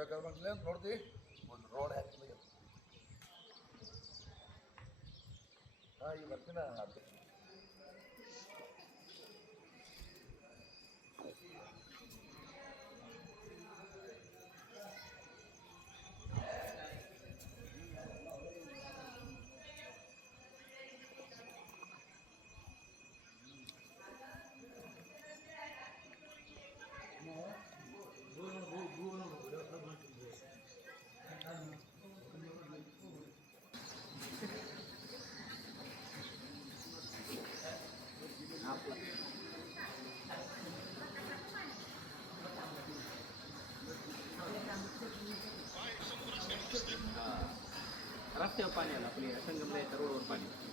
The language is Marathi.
काय म्हटलं ನೋಡ್ತಿ ಒಂದು ರೋಡ್ ಹಾಕ್ಲಿ ಈ ಬರ್ತೀನ रस्त्यावर पाणी आलं आपल्या संगमनेरच्या रोडवर पाणी